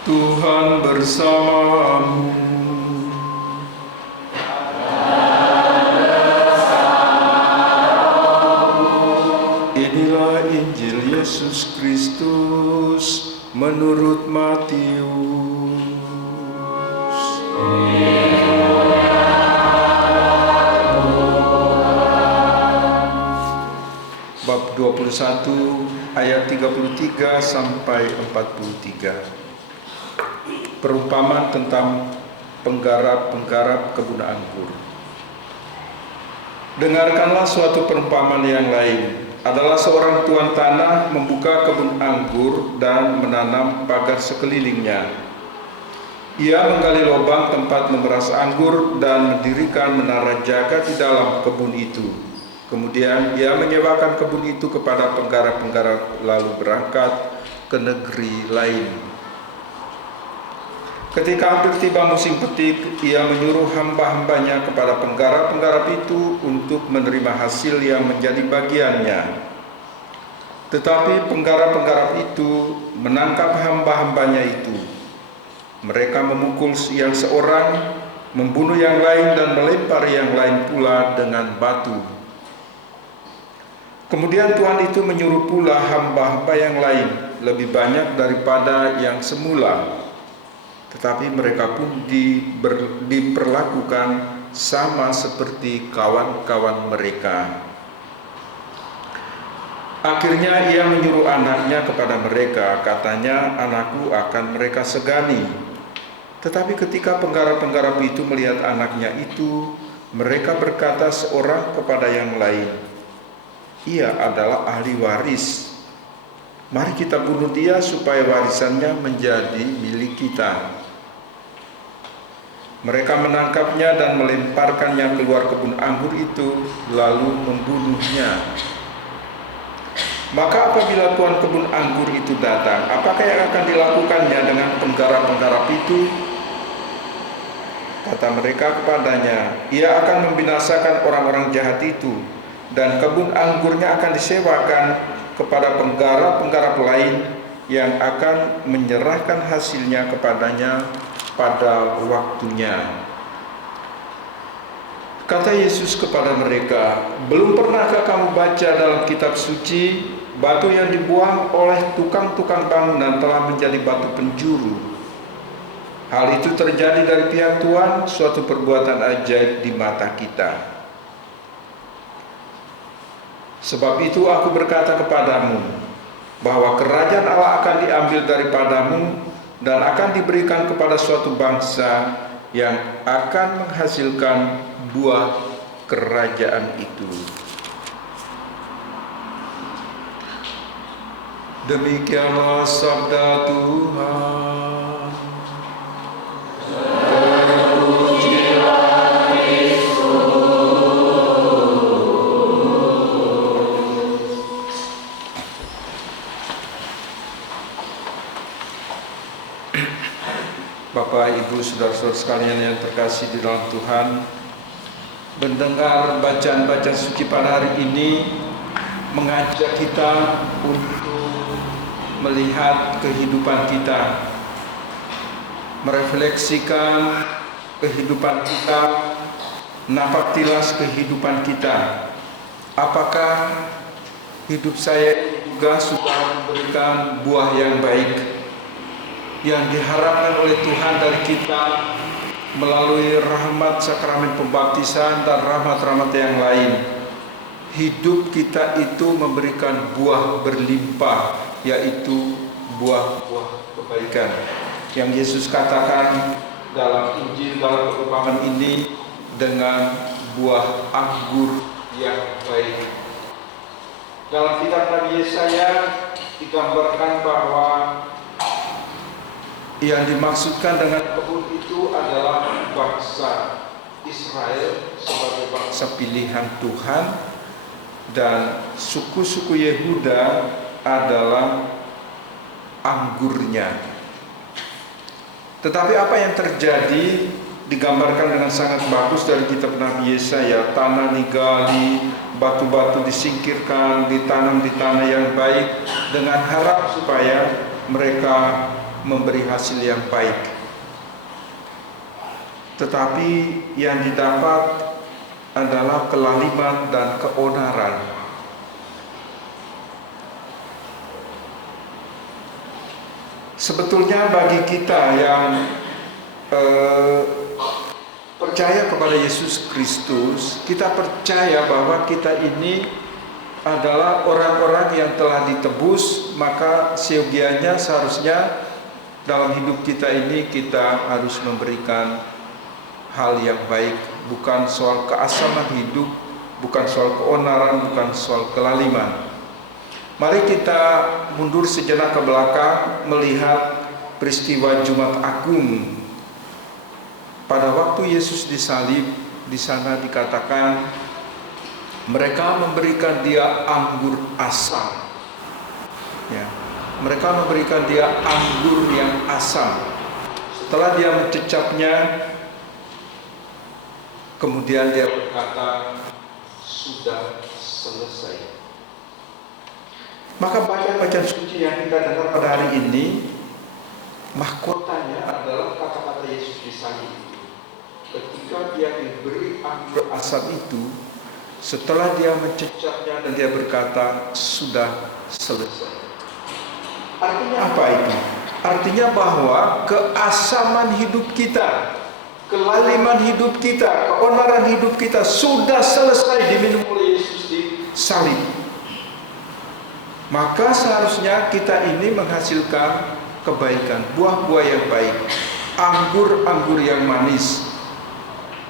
Tuhan bersamamu. Inilah Injil Yesus Kristus menurut Matius. Bab 21 ayat 33 sampai 43. Perumpamaan tentang penggarap-penggarap kebun anggur. Dengarkanlah suatu perumpamaan yang lain. Adalah seorang tuan tanah membuka kebun anggur dan menanam pagar sekelilingnya. Ia menggali lubang tempat memeras anggur dan mendirikan menara jaga di dalam kebun itu. Kemudian ia menyewakan kebun itu kepada penggarap-penggarap lalu berangkat ke negeri lain. Ketika hampir tiba musim petik, ia menyuruh hamba-hambanya kepada penggarap-penggarap itu untuk menerima hasil yang menjadi bagiannya. Tetapi penggarap-penggarap itu menangkap hamba-hambanya itu. Mereka memukul yang seorang, membunuh yang lain dan melempar yang lain pula dengan batu. Kemudian Tuhan itu menyuruh pula hamba-hamba yang lain, lebih banyak daripada yang semula. Tetapi mereka pun diperlakukan sama seperti kawan-kawan mereka. Akhirnya ia menyuruh anaknya kepada mereka, katanya, "Anakku akan mereka segani." Tetapi ketika penggarap-penggarap itu melihat anaknya itu, mereka berkata seorang kepada yang lain, "Ia adalah ahli waris. Mari kita bunuh dia supaya warisannya menjadi milik kita." Mereka menangkapnya dan melemparkannya keluar kebun anggur itu, lalu membunuhnya. Maka apabila tuan kebun anggur itu datang, apakah yang akan dilakukannya dengan penggarap-penggarap itu? Kata mereka kepadanya, "Ia akan membinasakan orang-orang jahat itu, dan kebun anggurnya akan disewakan kepada penggarap-penggarap lain yang akan menyerahkan hasilnya kepadanya pada waktunya." Kata Yesus kepada mereka, "Belum pernahkah kamu baca dalam kitab suci, batu yang dibuang oleh tukang-tukang bangunan telah menjadi batu penjuru? Hal itu terjadi dari pihak Tuhan, suatu perbuatan ajaib di mata kita. Sebab itu aku berkata kepadamu, bahwa kerajaan Allah akan diambil daripadamu dan akan diberikan kepada suatu bangsa yang akan menghasilkan buah kerajaan itu." Demikianlah sabda Tuhan. Bapak, Ibu, saudara-saudara sekalian yang terkasih di dalam Tuhan, mendengar bacaan-bacaan suci pada hari ini mengajak kita untuk melihat kehidupan kita, merefleksikan kehidupan kita, napak tilas kehidupan kita. Apakah hidup saya juga sudah memberikan buah yang baik yang diharapkan oleh Tuhan dari kita melalui rahmat sakramen pembaptisan dan rahmat-rahmat yang lain? Hidup kita itu memberikan buah berlimpah, yaitu buah-buah kebaikan yang Yesus katakan dalam Injil, dalam perumpamaan ini, dengan buah anggur yang baik. Dalam kitab Nabi Yesaya digambarkan bahwa yang dimaksudkan dengan kebun itu adalah bangsa Israel sebagai bangsa pilihan Tuhan, dan suku-suku Yehuda adalah anggurnya. Tetapi apa yang terjadi digambarkan dengan sangat bagus dari kitab Nabi Yesaya. Tanah digali, batu-batu disingkirkan, ditanam di tanah yang baik dengan harap supaya mereka memberi hasil yang baik, tetapi yang didapat adalah kelaliman dan keonaran. Sebetulnya bagi kita yang percaya kepada Yesus Kristus, kita percaya bahwa kita ini adalah orang-orang yang telah ditebus, maka seyogianya seharusnya dalam hidup kita ini kita harus memberikan hal yang baik, bukan soal keasaman hidup, bukan soal keonaran, bukan soal kelaliman. Mari kita mundur sejenak ke belakang melihat peristiwa Jumat Agung. Pada waktu Yesus disalib, di sana dikatakan mereka memberikan dia anggur asam. Ya, mereka memberikan dia anggur yang asam. Setelah dia mencecapnya, kemudian dia berkata, sudah selesai. Maka bacaan suci yang kita dengar pada hari ini, mahkotanya adalah kata-kata Yesus disalib. Ketika dia diberi anggur asam itu, setelah dia mencecapnya dan dia berkata, sudah selesai. Artinya apa itu? Artinya bahwa keasaman hidup kita, kelaliman hidup kita, keonaran hidup kita sudah selesai diminum oleh Yesus di salib. Maka seharusnya kita ini menghasilkan kebaikan, buah-buah yang baik, anggur-anggur yang manis.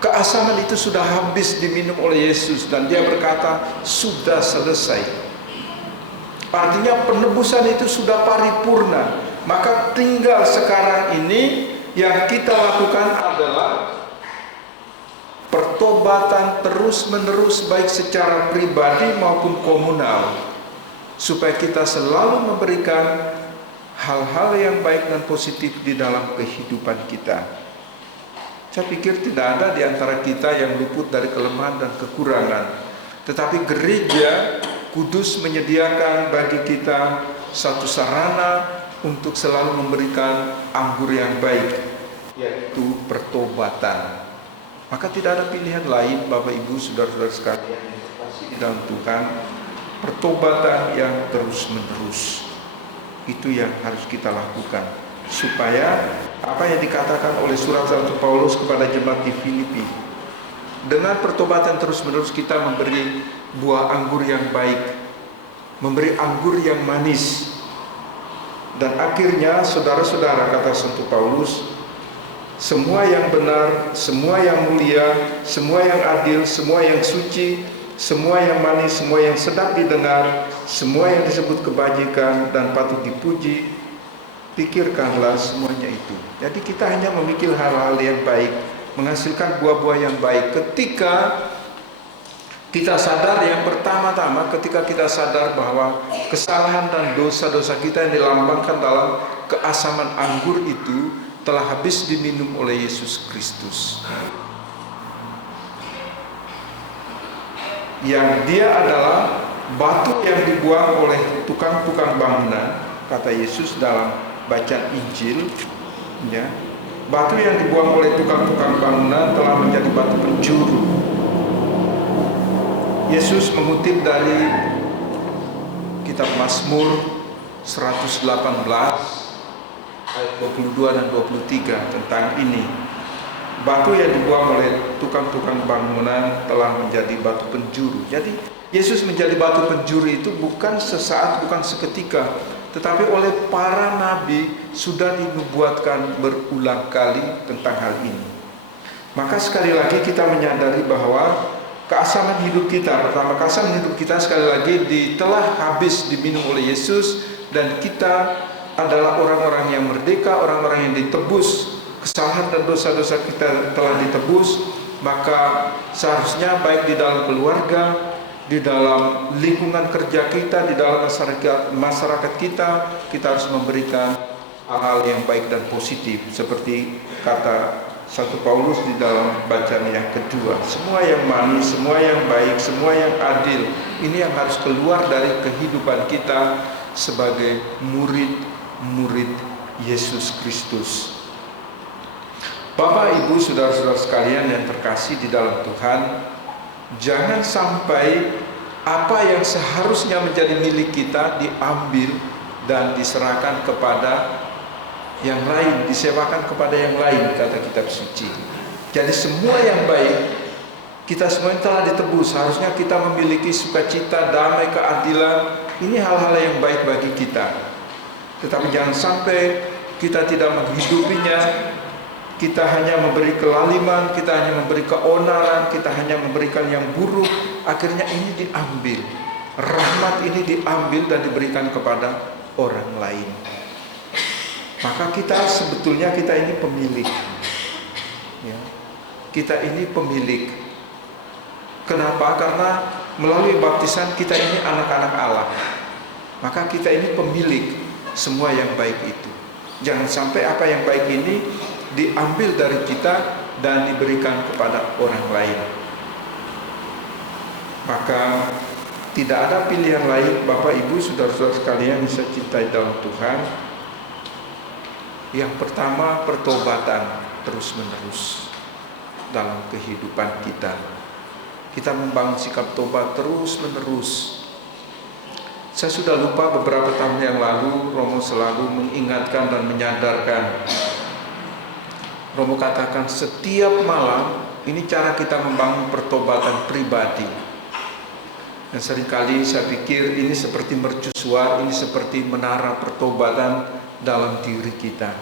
Keasaman itu sudah habis diminum oleh Yesus dan dia berkata, sudah selesai. Artinya penebusan itu sudah paripurna. Maka tinggal sekarang ini yang kita lakukan adalah pertobatan terus-menerus, baik secara pribadi maupun komunal, supaya kita selalu memberikan hal-hal yang baik dan positif di dalam kehidupan kita. Saya pikir tidak ada di antara kita yang luput dari kelemahan dan kekurangan. Tetapi gereja kudus menyediakan bagi kita satu sarana untuk selalu memberikan anggur yang baik, yaitu pertobatan. Maka tidak ada pilihan lain, Bapak Ibu, saudara-saudara sekalian yang terkasih di dalam Tuhan. Pertobatan yang terus-menerus itu yang harus kita lakukan, supaya apa yang dikatakan oleh surat Santo Paulus kepada jemaat di Filipi, dengan pertobatan terus-menerus kita memberi buah anggur yang baik, memberi anggur yang manis. Dan akhirnya saudara-saudara, kata Santo Paulus, semua yang benar, semua yang mulia, semua yang adil, semua yang suci, semua yang manis, semua yang sedap didengar, semua yang disebut kebajikan dan patut dipuji, pikirkanlah semuanya itu. Jadi kita hanya memikir hal-hal yang baik, menghasilkan buah-buah yang baik. Ketika kita sadar, yang pertama-tama ketika kita sadar bahwa kesalahan dan dosa-dosa kita yang dilambangkan dalam keasaman anggur itu telah habis diminum oleh Yesus Kristus, yang dia adalah batu yang dibuang oleh tukang-tukang bangunan, kata Yesus dalam bacaan Injil, ya, batu yang dibuang oleh tukang-tukang bangunan telah menjadi batu penjuru. Yesus mengutip dari kitab Mazmur 118 ayat 22 dan 23 tentang ini. Batu yang dibuang oleh tukang-tukang bangunan telah menjadi batu penjuru. Jadi Yesus menjadi batu penjuru itu bukan sesaat, bukan seketika, tetapi oleh para nabi sudah dinubuatkan berulang kali tentang hal ini. Maka sekali lagi kita menyadari bahwa keasaman hidup kita, pertama keasaman hidup kita sekali lagi telah habis diminum oleh Yesus, dan kita adalah orang-orang yang merdeka, orang-orang yang ditebus. Kesalahan dan dosa-dosa kita telah ditebus. Maka seharusnya baik di dalam keluarga, di dalam lingkungan kerja kita, di dalam masyarakat kita harus memberikan hal-hal yang baik dan positif, seperti kata Santo Paulus di dalam bacaan yang kedua. Semua yang manis, semua yang baik, semua yang adil, ini yang harus keluar dari kehidupan kita sebagai murid-murid Yesus Kristus. Bapak, Ibu, saudara-saudara sekalian yang terkasih di dalam Tuhan, jangan sampai apa yang seharusnya menjadi milik kita diambil dan diserahkan kepada yang lain, disewakan kepada yang lain, kata kitab suci. Jadi semua yang baik, kita semua telah ditebus. Harusnya kita memiliki sukacita, damai, keadilan. Ini hal-hal yang baik bagi kita. Tetapi jangan sampai kita tidak menghidupinya. Kita hanya memberi kelaliman, kita hanya memberi keonaran, kita hanya memberikan yang buruk. Akhirnya ini diambil, rahmat ini diambil dan diberikan kepada orang lain. Maka kita sebetulnya kita ini pemilik, ya. Kita ini pemilik. Kenapa? Karena melalui baptisan kita ini anak-anak Allah. Maka kita ini pemilik semua yang baik itu. Jangan sampai apa yang baik ini diambil dari kita dan diberikan kepada orang lain. Maka tidak ada pilihan lain, Bapak, Ibu, saudara-saudara sekalian yang saya cintai dalam Tuhan. Yang pertama, pertobatan terus-menerus dalam kehidupan kita. Kita membangun sikap tobat terus-menerus. Saya sudah lupa beberapa tahun yang lalu, Romo selalu mengingatkan dan menyadarkan. Romo katakan setiap malam, ini cara kita membangun pertobatan pribadi. Dan seringkali saya pikir ini seperti mercusuar, ini seperti menara pertobatan dalam diri kita.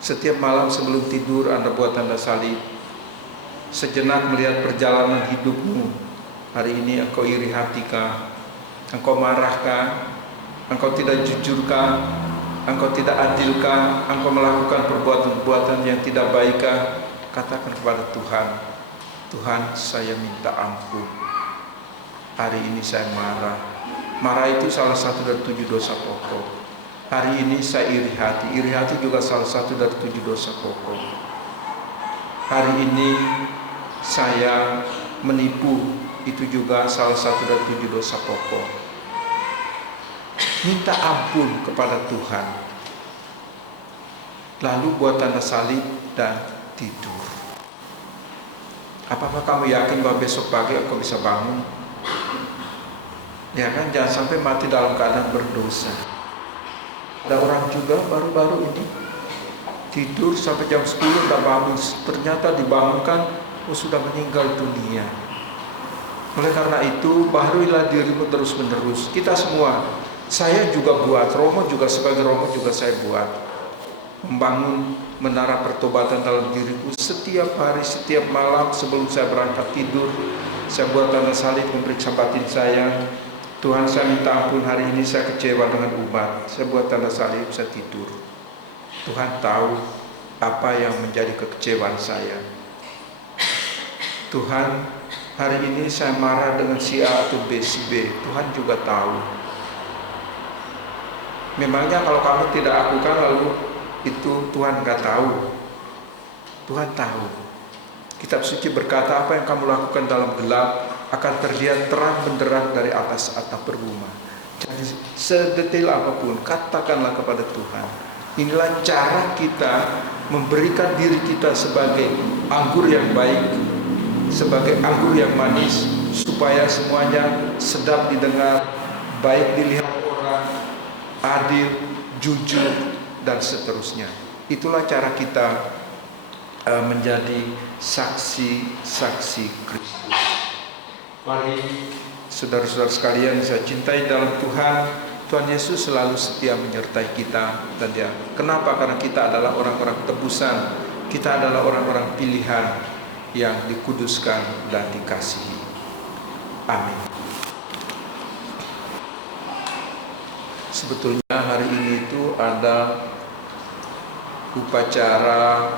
Setiap malam sebelum tidur Anda buat tanda salib. Sejenak melihat perjalanan hidupmu. Hari ini engkau iri hatikah? Engkau marahkah? Engkau tidak jujurkah? Engkau tidak adilkah? Engkau melakukan perbuatan-perbuatan yang tidak baikkah? Katakan kepada Tuhan, Tuhan, saya minta ampun. Hari ini saya marah. Marah itu salah satu dari 7 dosa pokok. Hari ini saya iri hati. Iri hati juga salah satu dari 7 dosa pokok. Hari ini saya menipu. Itu juga salah satu dari 7 dosa pokok. Minta ampun kepada Tuhan. Lalu buat tanda salib dan tidur. Apakah kamu yakin bahwa besok pagi engkau bisa bangun? Ya kan, jangan sampai mati dalam keadaan berdosa. Ada orang juga baru-baru ini tidur sampai jam 10 tidak bangun, ternyata dibangunkan, sudah meninggal dunia. Oleh karena itu, baharuilah dirimu terus-menerus. Kita semua, saya juga buat, Romo juga sebagai Romo juga saya buat, membangun menara pertobatan dalam diriku setiap hari, setiap malam sebelum saya berangkat tidur. Saya buat tanda salib, memeriksa batin saya. Tuhan, saya minta ampun, hari ini saya kecewa dengan umat. Saya buat tanda salib, saya tidur. Tuhan tahu apa yang menjadi kekecewaan saya. Tuhan, hari ini saya marah dengan si A atau B, si B. Tuhan juga tahu. Memangnya kalau kamu tidak lakukan lalu itu Tuhan gak tahu? Tuhan tahu. Kitab suci berkata, apa yang kamu lakukan dalam gelap akan terlihat terang benderang dari atas atap rumah. Jadi sedetail apapun, katakanlah kepada Tuhan. Inilah cara kita memberikan diri kita sebagai anggur yang baik, sebagai anggur yang manis, supaya semuanya sedap didengar, baik dilihat orang, adil, jujur, dan seterusnya. Itulah cara kita menjadi saksi-saksi Kristus. Mari saudara-saudara sekalian saya cintai dalam Tuhan, Tuhan Yesus selalu setia menyertai kita. Dan dia, kenapa? Karena kita adalah orang-orang tebusan, kita adalah orang-orang pilihan yang dikuduskan dan dikasihi. Amin. Sebetulnya hari ini itu ada upacara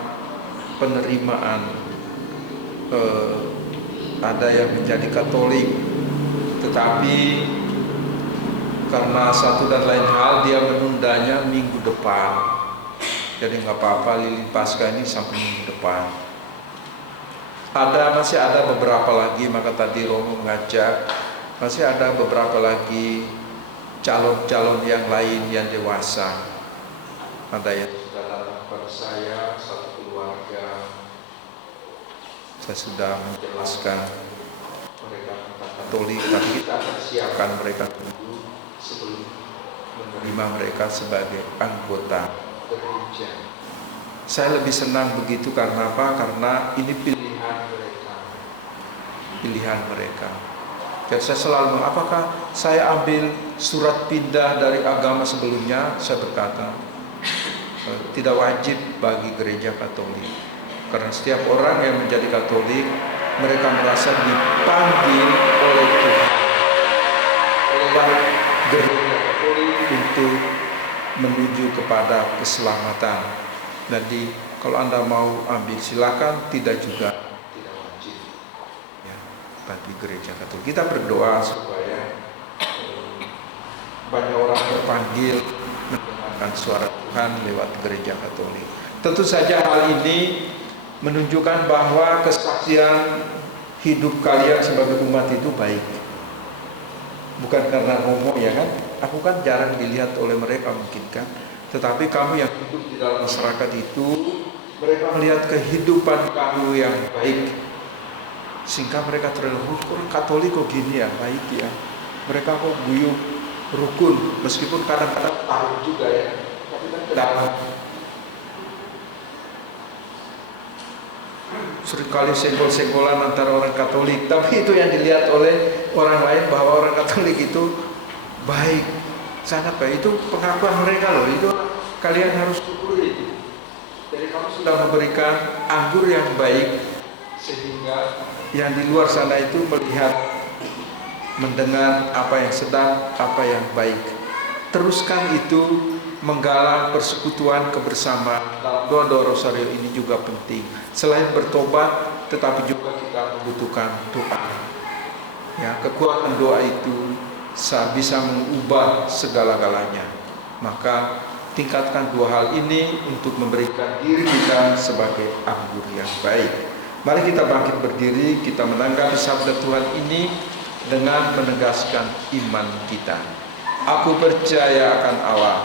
penerimaan, ada yang menjadi Katolik, tetapi karena satu dan lain hal dia menundanya minggu depan. Jadi nggak apa-apa, lilin Paskah ini sampai minggu depan. Masih ada beberapa lagi, maka tadi Romo mengajak, masih ada beberapa lagi calon-calon yang lain yang dewasa. Ada yang sudah datang kepada saya, satu keluarga. Saya sudah menjelaskan mereka tentang Katolik, tapi kita akan siapkan mereka dulu sebelum menerima mereka sebagai anggota gereja. Saya lebih senang begitu karena apa? Karena ini pilihan mereka. Pilihan mereka. Dan saya selalu, apakah saya ambil surat pindah dari agama sebelumnya? Saya berkata, tidak wajib bagi gereja Katolik. Karena setiap orang yang menjadi Katolik, mereka merasa dipanggil oleh Tuhan, oleh gereja Katolik untuk menuju kepada keselamatan. Jadi kalau Anda mau ambil silakan, tidak juga tidak wajib ya, bagi gereja Katolik. Kita berdoa supaya banyak orang terpanggil mendengarkan suara Tuhan lewat gereja Katolik. Tentu saja hal ini menunjukkan bahwa kesaksian hidup kalian sebagai umat itu baik. Bukan karena ngomong ya kan. Aku kan jarang dilihat oleh mereka mungkin kan. Tetapi kamu yang hidup di dalam masyarakat itu, mereka melihat kehidupan kamu yang baik, sehingga mereka terlihat, orang Katolik kok gini ya, baik ya. Mereka kok guyup, rukun, meskipun kadang-kadang tahu juga ya, tapi kan dalam. Seringkali senggol-senggolan antara orang Katolik, tapi itu yang dilihat oleh orang lain bahwa orang Katolik itu baik, sangat baik. Itu pengakuan mereka loh, itu kalian harus syukuri. Jadi kamu sudah memberikan anggur yang baik, sehingga yang di luar sana itu melihat, mendengar apa yang sedang, apa yang baik. Teruskan itu, menggalang persekutuan kebersamaan. Doa-doa rosario ini juga penting. Selain bertobat, tetapi juga kita membutuhkan doa. Ya, kekuatan doa itu bisa mengubah segala-galanya. Maka tingkatkan dua hal ini untuk memberikan diri kita sebagai anggur yang baik. Mari kita bangkit berdiri, kita menanggapi sabda Tuhan ini dengan menegaskan iman kita. Aku percaya akan Allah,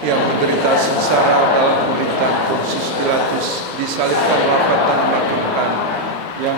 yang menderita sengsara dalam pemerintahan Pontius Pilatus, disalibkan, wafat dan dimakamkan, yang